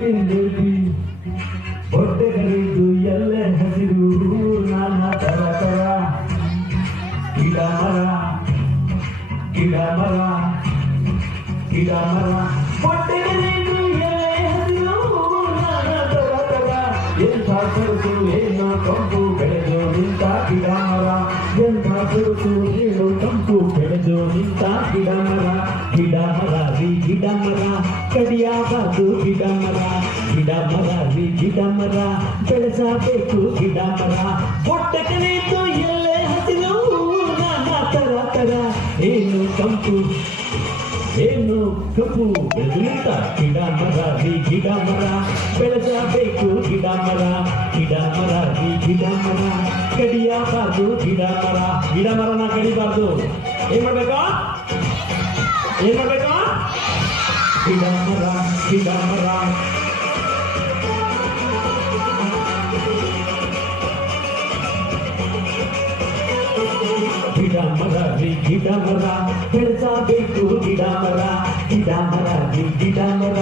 ತಿಂದೇವಿ ಹೊಟ್ಟೆಗಳಿದ್ದು ಎಲ್ಲೆ ಹಸಿರು ನಾನಾ ತರ ತರ ಗಿಡ ಮರ ಗಿಡ ಮರ ಗಿಡ ಮರ ಹೊಟ್ಟೆಗಳಿದ್ದು ಎಲ್ಲೆ ಹಸಿರು ನಾನಾ ತರ ತರ ಎಂಥ ಸರಸು ಏನೋ ಕಂಪು ಬೆಳೆದು ನಿಂತ ಗಿಡ ಮರ ಎಂಥ ಸರಸು ಏನು ಕಂಪು ಬೆಳೆದು ನಿಂತ ಗಿಡ ಮರ ಗಿಡ ಮರ ರೀ ಗಿಡ ಮರ ಕಡಿಯಬಾರದು ಗಿಡ ಮರ ಗಿಡ ಮರ ರೀ ಗಿಡ ಮರ ಬೆಳೆಸಬೇಕು ಗಿಡ ಮರ ಹೊಟ್ಟೆಗಳಿದ್ದು ಎಲ್ಲೇ ಹಸಿರು ನಾನಾ ತರ ತರ ಏನು ಕಂಪು ಬೆಳೆದು ನಿಂತ ಗಿಡ ಮರ ರೀ ಗಿಡ ಮರ ಬೆಳೆಸಬೇಕು ಗಿಡ ಮರ ರೀ ಗಿಡ ಮರ ಕಡಿಯಬಾರದು ಗಿಡ ಮರನ ಕಡಿಬಾರ್ದು ಏನ್ ಮಾಡ್ಬೇಕಾ ಗಿಡ ಮರ ಗಿಡ ಮರ ರೀ ಗಿಡ ಮರ ಬೆಳೆಸಬೇಕು ಗಿಡ ಮರ ರೀ ಗಿಡ ಮರ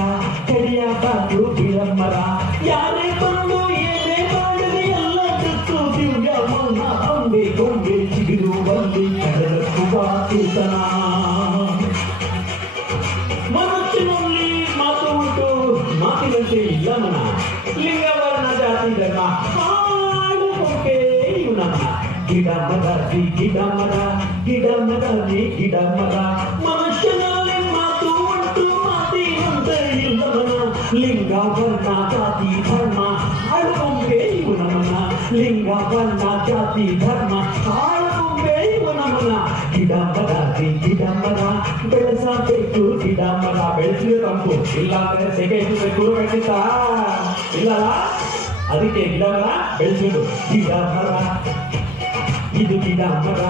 ಕಡಿಯಬಾರದು ಗಿಡ ಮರ ಯಾರೇ ಬಂದು ಏನೇ ಮಾಡಲಿ ಎಲ್ಲ ಬಿಟ್ಟು ದಿವ್ಯ ಮೌನ ಅಂಬೆ ಗೊಂಬೆ ಚಿಗಿರುವಲ್ಲಿ ಕಡಲಕ್ಕುವ ಕೀರ್ತನ ಮನಸ್ಸಿನಲ್ಲಿ ಮಾತು ಉಂಟು ಮಾತಿನಂತೆ ಇಲ್ಲ ಮನ ಲಿಂಗವರ್ಣ ಜಾತಿ ಧರ್ಮ ಹಾಡುಕೊಂಡೆ ಇವು ನನ್ನ ಗಿಡ ಮರ ರೀ ಗಿಡ ಮರ ರೀ ಗಿಡ ಮರ ಮನುಷ್ಯನಲ್ಲಿ ಮಾತು ಉಂಟು ಮಾತಿನಂತೆ ಇಲ್ಲ ಮನ ಲಿಂಗ ವರ್ಣ ಜಾತಿ ಧರ್ಮ ಹಾಡುಕೊಂಡೆ ಇವು ನಮನ ಲಿಂಗ ವರ್ಣ ಜಾತಿ ಧರ್ಮ ಹಾಡುಕೊಂಡೆ ಇವು ನಮನ ಗಿಡ ಮರ ರೀ ಗಿಡ ಮರ ಬೆಳೆಸಬೇಕು ಗಿಡ ಮರ ಬೆಳೆಸಿದ್ರೆ ತಂಪು ಇಲ್ಲ ಅಂದ್ರೆ ಸೆಕೆ ಇರಬೇಕು ಖಂಡಿತ ಇಲ್ಲ ಅದಕ್ಕೆ ಗಿಡ ಮರ ಬೆಳೆಸೋದು ಗಿಡ ಮರ ಇದು ಗಿಡ ಮರ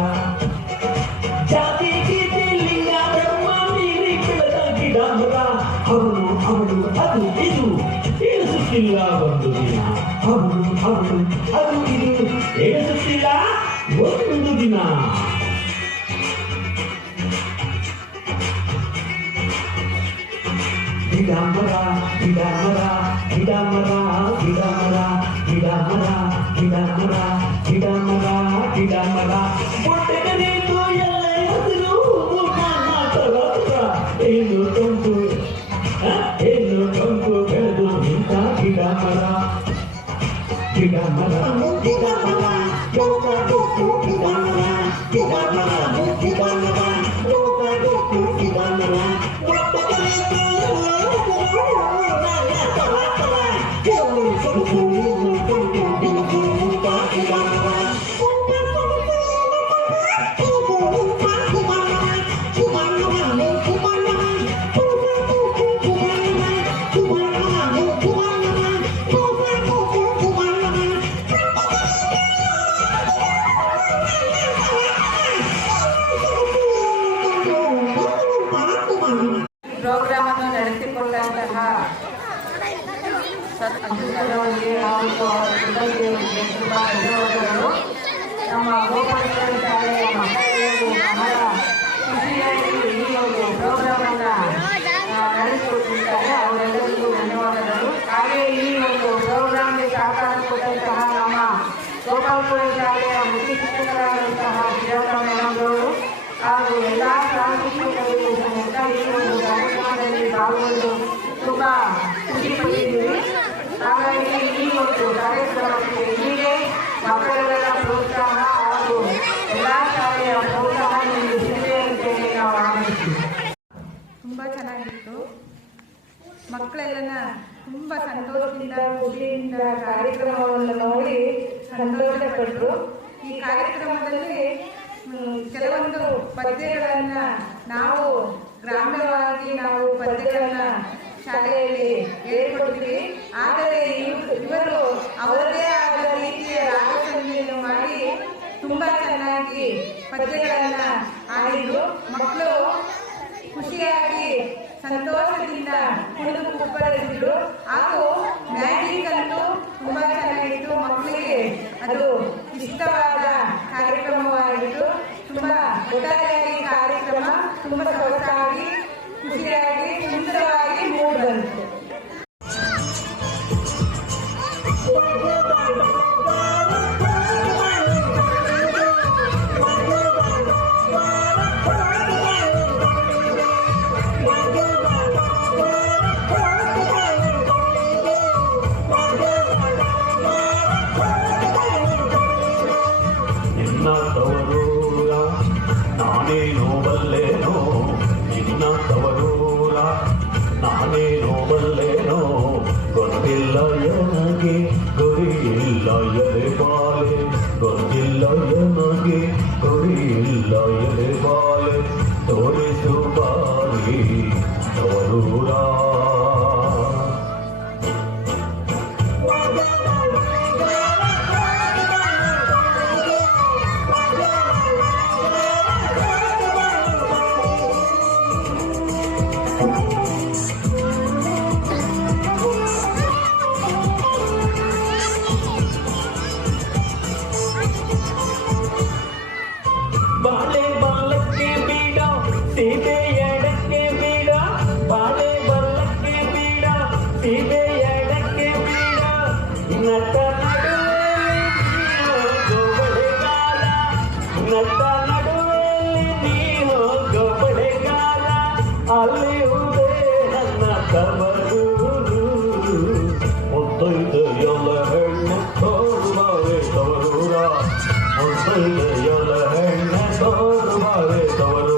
ಜಾತಿ ಗೀತೆ ಲಿಂಗ ಧರ್ಮ ಮೀರಿ ಬೆಳೆದ ಗಿಡ ಮರ ಅವನು ಅದು ಇದು ಇಳಿಸುತ್ತಿಲ್ಲ ಒಂದು ದಿನ ಅವನು ಅದು ಇದು ಇಳಿಸುತ್ತಿಲ್ಲ ಒಂದು ದಿನ ಗಿಡ ಮರ ಗಿಡ ಮರ ಗಿಡ ಮರ ಗಿಡ ಮರ ಗಿಡ ಮರ ಗಿಡ ಮರ ಗಿಡ ಮರ ಗಿಡ ಮರ ಹೊಟ್ಟೆಗಳಿದ್ದು ಎಲ್ಲೇ ಹಸಿರು ನಾನಾ ತರ ಏನು ಕಂಪು ಬೆಳೆದು ನಿಂತ ಗಿಡ ಮರ ಗಿಡ ಮರ ಗಿಡ ಮರ ಗಿಡ ಮರ ಗಿಡ ಮರ ಗಿಡ ಮರ ಗಿಡ ಮರ ಪ್ರೋಗ್ರಾಮ್ ಅನ್ನು ನಡೆಸಿಕೊಂಡಂತಹ ಅಧಿಕಾರಿಗಳಿಗೆ ತುಂಬಾ ಧನ್ಯವಾದಗಳು. ನಮ್ಮ ಗೋಪಾಲಕರ ಶಾಲೆಯ ಮಕ್ಕಳಿಗೂ ಬಹಳ ಖುಷಿಯಾಗಿ ಈ ಒಂದು ಪ್ರೋಗ್ರಾಮ್ ಅನ್ನ ನಡೆಸಿಕೊಟ್ಟಿದ್ದಾರೆ. ಅವರೆಲ್ಲರಿಗೂ ಧನ್ಯವಾದಗಳು. ಹಾಗೆ ಈ ಒಂದು ಪ್ರೋಗ್ರಾಮ್ಗೆ ಸಹಕಾರ ಕೊಟ್ಟಂತಹ ನಮ್ಮ ಗೋಪಾಲಪುರ ಶಾಲೆಯ ಮುಖ್ಯ ಶಿಕ್ಷಕರಾದಂತಹ ಶ್ರೀರಾಮ ಮೇಡಮ್ರವರು ಹಾಗೂ ಎಲ್ಲ ಸಹಶಿಕ್ಷಕರಿಗೂ ಸಮೇತ ಈ ಒಂದು ಕಾರ್ಯಕ್ರಮದಲ್ಲಿ ಪಾಲ್ಗೊಂಡು ತುಂಬಾ ಖುಷಿ ಪಟ್ಟಿದ್ದೀವಿ. ಹಾಗಾಗಿ ಈ ಒಂದು ಕಾರ್ಯಕ್ರಮಕ್ಕೆ ಹೀಗೆ ಮಕ್ಕಳೆಲ್ಲರ ಪ್ರೋತ್ಸಾಹ ಹಾಗೂ ಎಲ್ಲ ಶಾಲೆಯ ಪ್ರೋತ್ಸಾಹ ಸಿಗಲಿ ಅಂತೇಳಿ ನಾವು ಆರಂಭಿಸ್ತೀವಿ. ತುಂಬ ಚೆನ್ನಾಗಿತ್ತು. ಮಕ್ಕಳೆಲ್ಲ ತುಂಬ ಸಂತೋಷದಿಂದ ಖುಷಿಯಿಂದ ಕಾರ್ಯಕ್ರಮವನ್ನು ನೋಡಿ ಸಂತೋಷಪಟ್ಟರು. ಈ ಕಾರ್ಯಕ್ರಮದಲ್ಲಿ ಕೆಲವೊಂದು ಪದ್ಯಗಳನ್ನು ನಾವು ಗ್ರಾಮ್ಯವಾಗಿ ಪದ್ಯಗಳನ್ನು ಶಾಲೆಯಲ್ಲಿ ಹೇಳ್ಕೊಡ್ತೀವಿ. ಆದರೆ ಇವರು ಅವರದೇ ಆದ ರೀತಿಯ ರಾಗಸಂಧಿಯನ್ನು ಮಾಡಿ ತುಂಬ ಚೆನ್ನಾಗಿ ಪದ್ಯಗಳನ್ನು ಹಾಡಿದ್ರು. ಮಕ್ಕಳು ಖುಷಿಯಾಗಿ ಸಂತೋಷದಿಂದ ಕುಣಿದು ಕುಪ್ಪಳಿಸಿದ್ರು. ಹಾಗೂ ಮ್ಯಾಜಿಕ್ ಅಂತೂ ತುಂಬ ಚೆನ್ನಾಗಿತ್ತು. ಮಕ್ಕಳಿಗೆ ಅದು ಇಷ್ಟವಾದ ಕಾರ್ಯಕ್ರಮವಾಗಿತ್ತು. ತುಂಬ ಒಟ್ಟಾರೆಯಾಗಿ ಕಾರ್ಯಕ್ರಮ ತುಂಬ ಸೊಗಸಾಗಿ ಖುಷಿಯಾಗಿ ಸುಂದರವಾಗಿ ಮೂಡಿ ಬಂತು. ಇದೆ ಎಡಕ್ಕೆ ಬೀಳೋ ನಟ ನಡುವೆ ಗೋಬಳೆಗಾಲ ನಟ ನಡುವೆ ನೀನು ಗೋಬಳೆಗಾಲ ಅಲ್ಲಿಯುವುದೇ ನನ್ನ ತವರೂರು ಮುತ್ತೈದೆಯೊಲ ಹೆಣ್ಣು ತೋರುಬಾರೆ ತವರೂರ ಮುತ್ತೈದೆಯೊಲ ಹೆಣ್ಣು ತೋರುಬಾರೆ ತವರೂರ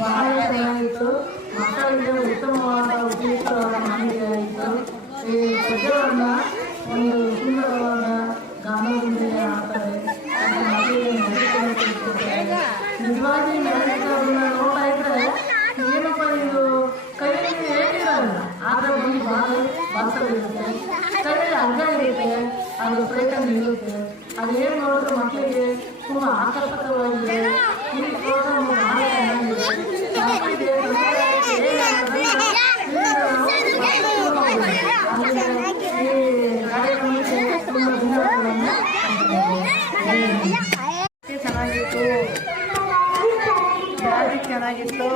ಬಹಳ ಚೆನ್ನಾಗಿತ್ತು. ಮಕ್ಕಳಿಗೆ ಉತ್ತಮವಾದ ಉಪಯುಕ್ತವಾದ ಮಾಹಿತಿ ಆಯಿತು. ಈ ಪದ್ಯವನ್ನು ಒಂದು ಸುಂದರವಾದ ಗಾನದೊಂದಿಗೆ ಆಡ್ತಾರೆ. ಅದು ಮಕ್ಕಳಿಗೆ ನಡಿಕೊಂಡು ತಿಳ್ಕೊತಾರೆ. ನಿಜವಾಗಿ ನಡಿಸೋದನ್ನ ನೋಡ್ತಾ ಇದ್ರೆ ಏನಪ್ಪ ಇದು ಕೈಯಲ್ಲಿ ಏನಿರಲ್ಲ, ಆದರೆ ಒಂದು ಭಾಷೆ ಇರುತ್ತೆ, ಕೈಯಲ್ಲಿ ಹಗ್ಗ ಇರುತ್ತೆ, ಅದು ಪ್ರಯತ್ನ ಇರುತ್ತೆ. ಅದೇನು ನೋಡಿದ್ರೆ ಮಕ್ಕಳಿಗೆ ತುಂಬ ಆಕರ್ಷಕವಾಗಿದೆ. ಈ ಪ್ರೋಗ್ರಾಮ್ ಬಹಳ ಚೆನ್ನಾಗಿದೆ. ಮಕ್ಕಳಿಗೆ ಚೆನ್ನಾಗಿತ್ತು, ಚೆನ್ನಾಗಿತ್ತು.